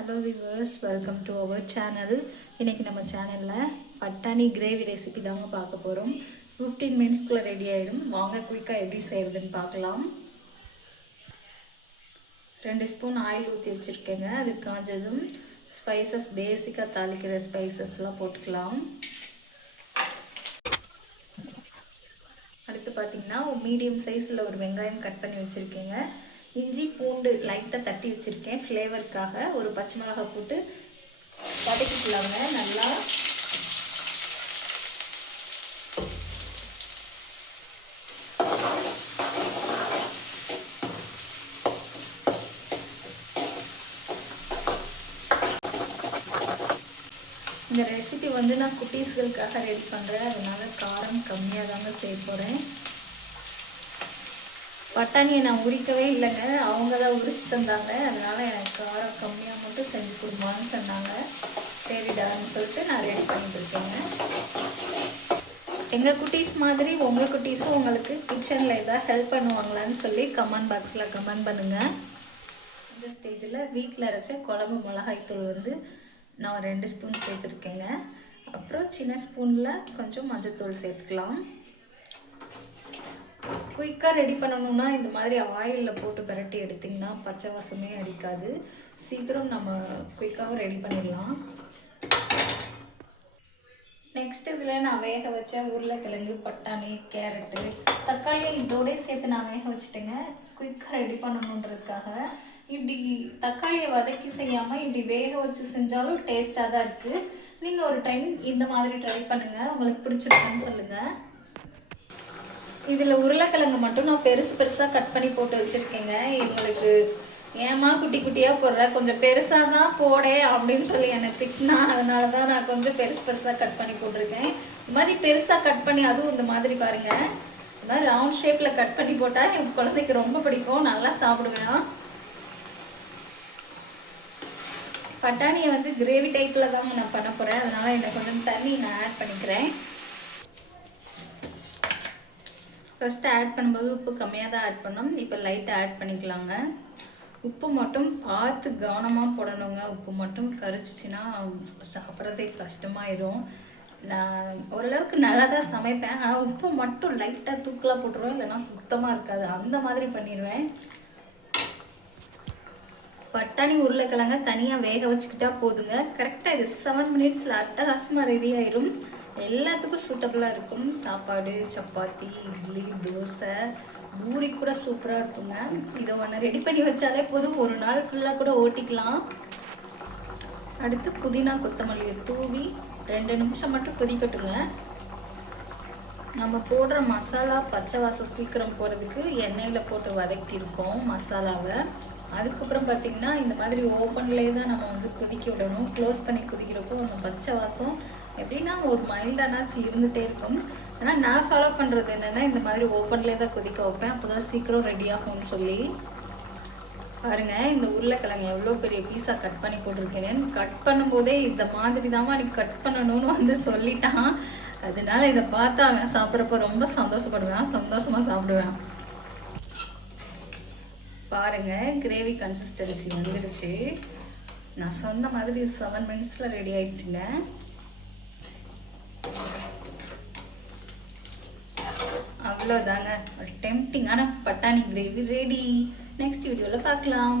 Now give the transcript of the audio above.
Hello viewers, welcome to our channel. இன்றைக்கி நம்ம சேனலில் பட்டாணி கிரேவி ரெசிபி தாங்க பார்க்க போகிறோம். 15 மினிட்ஸ்க்குள்ளே ரெடி ஆகிடும். வாங்க குயிக்காக எப்படி செய்கிறதுன்னு பார்க்கலாம். 2 ஸ்பூன் ஆயில் ஊற்றி வச்சுருக்கேங்க. அது காஞ்சதும் ஸ்பைசஸ், பேசிக்காக தாளிக்கிற ஸ்பைசஸ்லாம் போட்டுக்கலாம். அடுத்து பார்த்திங்கன்னா மீடியம் சைஸில் ஒரு வெங்காயம் கட் பண்ணி வச்சுருக்கேங்க. இஞ்சி பூண்டு லைட்டாக தட்டி வச்சுருக்கேன் ஃப்ளேவருக்காக. ஒரு பச்சை மிளகாய் போட்டு வதக்கிக்கலாங்க நல்லா. இந்த ரெசிபி நான் குட்டீஸ்களுக்காக ரெடி பண்ணுறேன். அதனால் காரம் கம்மியாக தாங்க செய்ய போகிறேன். பட்டாணியை நான் உரிக்கவே இல்லைங்க, அவங்க தான் உரிச்சு தந்தாங்க. அதனால் எனக்கு காரம் கம்மியாக மட்டும் செஞ்சு கொடுமான்னு சொன்னாங்க. சரிடான்னு சொல்லிட்டு நான் ரெடி பண்ணிட்டுருக்கேங்க. எங்கள் குட்டீஸ் மாதிரி உங்கள் குட்டீஸும் உங்களுக்கு கிச்சனில் எதாவது ஹெல்ப் பண்ணுவாங்களான்னு சொல்லி கமெண்ட் பாக்ஸில் கமெண்ட் பண்ணுங்கள். இந்த ஸ்டேஜில் வீட்டில் அரைச்ச குழம்பு மிளகாய்த்தூள் நான் 2 ஸ்பூன் சேர்த்துருக்கேங்க. அப்புறம் சின்ன ஸ்பூனில் கொஞ்சம் மஞ்சள்தூள் சேர்த்துக்கலாம். குயிக்காக ரெடி பண்ணணுன்னா இந்த மாதிரி ஆயிலில் போட்டு பரட்டி எடுத்திங்கன்னா பச்சை வாசமே அடிக்காது. சீக்கிரம் நம்ம குயிக்காக ரெடி பண்ணிடலாம். நெக்ஸ்ட் இதில் நான் வேக வச்ச உருளைக்கிழங்கு, பட்டாணி, கேரட்டு, தக்காளியை இதோடய சேர்த்து நான் வேக வச்சுட்டேங்க. குயிக்காக ரெடி பண்ணணுன்றதுக்காக. இப்படி தக்காளியை வதக்கி செய்யாமல் இப்படி வேக வச்சு செஞ்சாலும் டேஸ்ட்டாக தான் இருக்குது. நீங்கள் ஒரு டைம் இந்த மாதிரி ட்ரை பண்ணுங்கள், உங்களுக்கு பிடிச்சிருக்குன்னு சொல்லுங்கள். இதில் உருளைக்கிழங்கு மட்டும் நான் பெருசாக கட் பண்ணி போட்டு வச்சுருக்கேங்க. எங்களுக்கு ஏமா குட்டி குட்டியாக போடுற, கொஞ்சம் பெருசாக தான் போடே அப்படின்னு சொல்லி எனக்கு திட்டினா, அதனால தான் நான் கொஞ்சம் பெருசாக கட் பண்ணி போட்டிருக்கேன். இந்த மாதிரி பெருசாக கட் பண்ணி, அதுவும் இந்த மாதிரி பாருங்கள், இந்த மாதிரி ரவுண்ட் ஷேப்பில் கட் பண்ணி போட்டால் என் குழந்தைக்கு ரொம்ப பிடிக்கும், நல்லா சாப்பிடுவேன். பட்டாணியை கிரேவி டைப்பில் தாங்க நான் பண்ண போகிறேன். அதனால் எனக்கு கொஞ்சம் தண்ணி நான் ஆட் பண்ணிக்கிறேன். ஃபஸ்ட்டு ஆட் பண்ணும்போது உப்பு கம்மியாக தான் ஆட் பண்ணோம். இப்போ லைட்டாக ஆட் பண்ணிக்கலாங்க. உப்பு மட்டும் பார்த்து கவனமாக போடணுங்க. உப்பு மட்டும் கரிச்சிச்சின்னா சாப்பிட்றதே கஷ்டமாயிடும். நான் ஓரளவுக்கு நல்லா தான் சமைப்பேன், ஆனால் உப்பு மட்டும் லைட்டாக தூக்கலாக போட்டுருவேன், இல்லைன்னா சுத்தமாக இருக்காது, அந்த மாதிரி பண்ணிடுவேன். பட்டாணி உருளைக்கிழங்க தனியாக வேக வச்சுக்கிட்டா போதுங்க. கரெக்டாக இது 7 மினிட்ஸில் அட்டகாசமாக ரெடி ஆயிரும். எல்லாத்துக்கும் சூட்டபுளாக இருக்கும். சாப்பாடு, சப்பாத்தி, இட்லி, தோசை, பூரி கூட சூப்பராக இருக்குங்க. இதை ஒன்று ரெடி பண்ணி வச்சாலே போதும், ஒரு நாள் ஃபுல்லாக கூட ஓட்டிக்கலாம். அடுத்து புதினா கொத்தமல்லியை தூவி 2 நிமிஷம் மட்டும் கொதிக்கட்டுங்க. நம்ம போடுற மசாலா பச்சை வாசம் சீக்கிரம் போகிறதுக்கு எண்ணெயில் போட்டு வதக்கியிருக்கோம் மசாலாவை. அதுக்கப்புறம் பார்த்திங்கன்னா இந்த மாதிரி ஓப்பன்லேயே தான் நம்ம கொதிக்க விடணும். க்ளோஸ் பண்ணி கொதிக்கிறப்போ அந்த பச்சை வாசம் எப்படின்னா ஒரு மைல்டானாச்சும் இருந்துகிட்டே இருக்கும். ஆனால் நான் ஃபாலோ பண்ணுறது என்னென்னா, இந்த மாதிரி ஓப்பன்லேயே தான் கொதிக்க வைப்பேன், அப்போ தான் சீக்கிரம் ரெடி ஆகும்னு சொல்லி. பாருங்கள், இந்த உருளைக்கிழங்கு எவ்வளோ பெரிய பீஸாக கட் பண்ணி போட்டிருக்கேன். கட் பண்ணும்போதே இந்த மாதிரி தான் நீ கட் பண்ணணும்னு சொல்லிட்டான். அதனால இதை பார்த்தா அவன் சாப்பிட்றப்போ ரொம்ப சந்தோஷப்படுவேன், சந்தோஷமாக சாப்பிடுவேன். பாருங்கள், கிரேவி கன்சிஸ்டன்சி வந்துடுச்சு. நான் சொன்ன மாதிரி 7 மினிட்ஸில் ரெடி ஆயிடுச்சுங்க. அவ்வளோதாங்க, ஒரு டெம்ப்டிங்கான பட்டாணி கிரேவி ரெடி. நெக்ஸ்ட் வீடியோவில் பார்க்கலாம்.